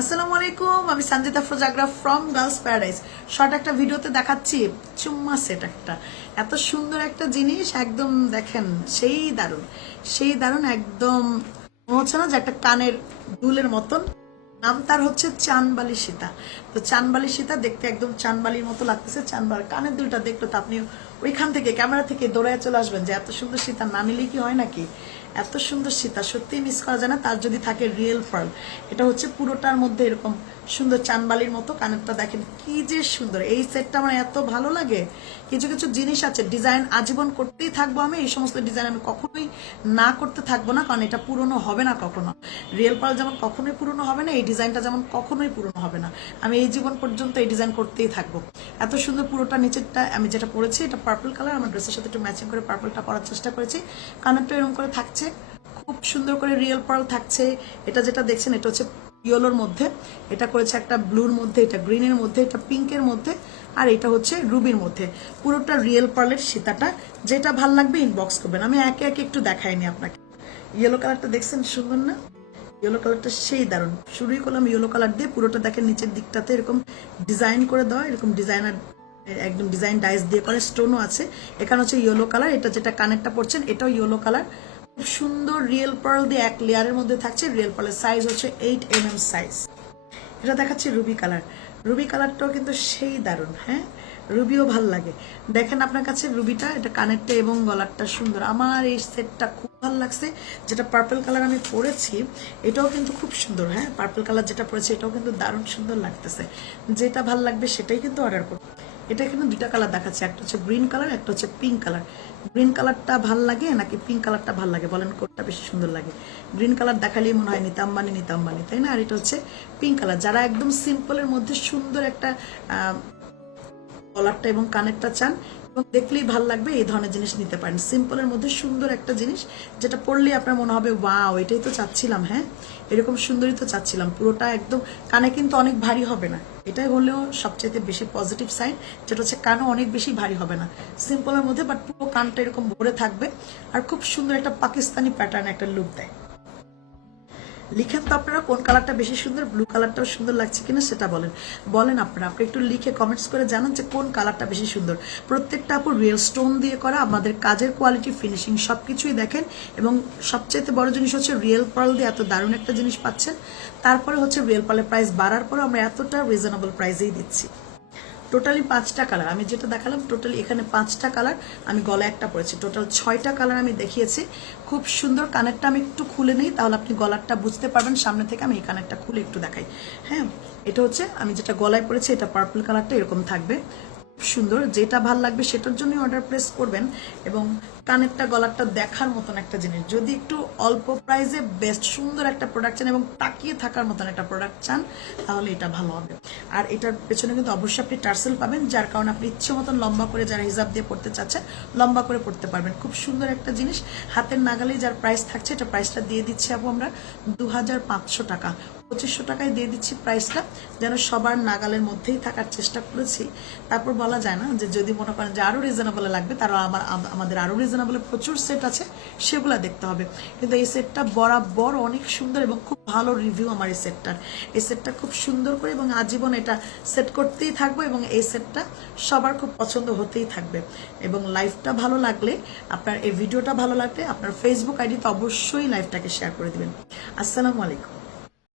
আসসালামু আলাইকুম, আমি সঞ্জিতা ফ্রম গার্লস শর্ট একটা ভিডিওতে দেখাচ্ছি, চুম্মা সেট একটা। এত সুন্দর একটা জিনিস, একদম দেখেন, সেই সেই একদম হচ্ছে না যে একটা কানের দুলের মতন। নাম তার হচ্ছে চানবালি সীতা। তো চানবালি সীতা দেখতে একদম চানবালির মতো লাগতেছে। চানবাল কানের দুলটা দেখল, তো আপনি ওইখান থেকে, ক্যামেরা থেকে দৌড়ায় চলে আসবেন যে এত সুন্দর সীতা না নিলে কি হয় নাকি? এত সুন্দর সীতা, সত্যিই মিস করা যায় না, তার যদি থাকে রিয়েল ফার্ল এটা হচ্ছে পুরোটার মধ্যে এরকম সুন্দর চানবালির মতো, কানেরটা দেখেন কি যে সুন্দর। এই সেটটা আমার এত ভালো লাগে। কিছু কিছু জিনিস আছে ডিজাইন আজীবন করতেই থাকব আমি। এই সমস্ত ডিজাইন আমি কখনোই না করতে থাকব না, কারণ এটা পুরনো হবে না কখনো। রিয়েল পার্ল যেমন কখনোই পুরনো হবে না, এই ডিজাইনটা যেমন কখনোই পুরনো হবে না। আমি এই জীবন পর্যন্ত এই ডিজাইন করতেই থাকব। এত সুন্দর পুরোটা নিচেরটা, আমি যেটা পরেছি, এটা পার্পল কালার আমার ড্রেসের সাথে একটু ম্যাচিং করে পার্পলটা পরার চেষ্টা করেছি। কানেরটা এরকম করে থাকছে খুব সুন্দর করে রিয়েল পার্ল থাকছে। এটা যেটা দেখছেন, এটা হচ্ছে ইয়েলোর মধ্যে। এটা করেছে একটা ব্লুর মধ্যে, এটা গ্রিনের মধ্যে, এটা পিঙ্কের মধ্যে, আর এটা হচ্ছে রুবির মধ্যে। পুরোটা রিয়েল পার্লের সীতাটা। যেটা ভালো লাগবে ইনবক্স করবেন। আমি একে একে একটু দেখাইনি আপনাকে। ইয়েলো কালারটা দেখছেন, সুন্দর না? ইয়েলো কালারটা সেই দারুণ। শুরুই করলাম ইয়েলো কালার দিয়ে, পুরোটা দেখেন, নিচের দিকটাতে এরকম ডিজাইন করে দেওয়া। এরকম ডিজাইনার একদম ডিজাইন ডাইস দিয়ে করে স্টোনও আছে। এখানে হচ্ছে ইয়েলো কালার এটা যেটা কানেরটা পড়ছেন এটাও ইয়েলো কালার সুন্দর রিয়েল পার্ল দিয়ে এক লেয়ারের মধ্যে থাকছে। রিয়েল পার্লের সাইজ হচ্ছে এইট এম এম সাইজ এটা দেখাচ্ছে রুবি কালার রুবি কালারটাও কিন্তু সেই দারুণ হ্যাঁ? রুবিও ভালো লাগে। দেখেন আপনার কাছে রুবিটা এটা কানেরটা এবং গলারটা সুন্দর। আমার এই সেটটা খুব ভালো লাগছে। যেটা পার্পল কালার আমি পরেছি, এটাও কিন্তু খুব সুন্দর হ্যাঁ? পার্পল কালার যেটা পরেছি, এটাও কিন্তু দারুণ সুন্দর লাগতেছে। যেটা ভালো লাগবে সেটাই কিন্তু অর্ডার করব এটা এখানে দুইটা কালার দেখাচ্ছে, একটা হচ্ছে গ্রিন কালার একটা হচ্ছে পিঙ্ক কালার গ্রিন কালারটা ভালো লাগে নাকি পিঙ্ক কালারটা ভালো লাগে? বলেন কোনটা বেশি সুন্দর লাগে। গ্রিন কালার দেখালেই মনে হয় নিতাম মানে নিতাম মানে তাই না? আর এটা হচ্ছে পিঙ্ক কালার যারা একদম সিম্পলের মধ্যে সুন্দর একটা কলারটা এবং কানেরটা চান এবং দেখলেই ভালো লাগবে এই ধরনের জিনিস নিতে পারেন। সিম্পলের মধ্যে সুন্দর একটা জিনিস যেটা পড়লে আপনার মনে হবে, ওয়াও, এটাই তো চাচ্ছিলাম। হ্যাঁ এরকম সুন্দরই তো চাচ্ছিলাম। পুরোটা একদম কানে কিন্তু অনেক ভারী হবে না। এটাই হলেও সবচেয়ে বেশি পজিটিভ সাইন যেটা হচ্ছে কানও অনেক বেশি ভারী হবে না। সিম্পলের মধ্যে বাট পুরো কানটা এরকম ভরে থাকবে। আর খুব সুন্দর একটা পাকিস্তানি প্যাটার্ন একটা লুক দেয়। লিখেন তো আপনারা কোন কালারটা বেশি সুন্দর ব্লু কালারটাও সুন্দর লাগছে কিনা সেটা বলেন। বলেন আপনারা, আপনি একটু লিখে কমেন্টস করে জানান যে কোন কালারটা বেশি সুন্দর। প্রত্যেকটা আপু রিয়েল স্টোন দিয়ে করা, আমাদের কাজের কোয়ালিটি ফিনিশিং সব কিছুই দেখেন। এবং সবচেয়ে বড় জিনিস হচ্ছে রিয়েল পার্ল দিয়ে এত দারুণ একটা জিনিস পাচ্ছেন। তারপরে হচ্ছে রিয়েল পার্লের প্রাইস বাড়ার পরে আমরা এতটা রিজনেবল প্রাইসেই দিচ্ছি। টোটালি পাঁচটা কালার আমি যেটা দেখালাম টোটালি এখানে পাঁচটা কালার আমি গলা একটা পরেছি। টোটাল ছয়টা কালার আমি দেখিয়েছি। খুব সুন্দর কানেরটা আমি একটু খুলে নিই, তাহলে আপনি গলারটা বুঝতে পারবেন। সামনে থেকে আমি এই কানেরটা খুলে একটু দেখাই। হ্যাঁ এটা হচ্ছে, আমি যেটা গলায় পরেছি, এটা পার্পল কালারটা এরকম থাকবে। খুব সুন্দর, যেটা ভালো লাগবে সেটার জন্যই অর্ডার প্লেস করবেন। এবং কানেরটা, গলারটা দেখার মতন একটা জিনিস। যদি একটু অল্প প্রাইসে বেস্ট সুন্দর একটা প্রোডাক্ট চান এবং তাকিয়ে থাকার মতন একটা প্রোডাক্ট চান, তাহলে এটা ভালো হবে। আর এটার পেছনে কিন্তু অবশ্যই আপনি টার্সেল পাবেন, যার কারণে আপনি ইচ্ছে মতন লম্বা করে যারা হিসাব দিয়ে পড়তে চাচ্ছেন, লম্বা করে পড়তে পারবেন। খুব সুন্দর একটা জিনিস। হাতের নাগালেই যার প্রাইস থাকছে, এটা প্রাইসটা দিয়ে দিচ্ছি আপু আমরা দু হাজার পাঁচশো টাকা। পঁচিশশো টাকায় দিয়ে দিচ্ছি প্রাইসটা যেন সবার নাগালের মধ্যেই থাকার চেষ্টা করেছি। তারপর বলা যায় না যে যদি মনে করেন যে আরও রিজনেবল লাগবে, তারা আমার আম- আমাদের আরও রিজনেবলে প্রচুর সেট আছে, সেগুলো দেখতে হবে। কিন্তু এই সেটটা বরাবর অনেক সুন্দর এবং খুব ভালো রিভিউ আমার এই সেটটার এই সেটটা খুব সুন্দর করে এবং আজীবন এটা সেট করতেই থাকব এবং এই সেটটা সবার খুব পছন্দ হতেই থাকবে। এবং লাইফটা ভালো লাগলে, আপনার এই ভিডিওটা ভালো লাগলে আপনার ফেসবুক আইডিতে অবশ্যই লাইভটাকে শেয়ার করে দিবেন। আসসালামু আলাইকুম।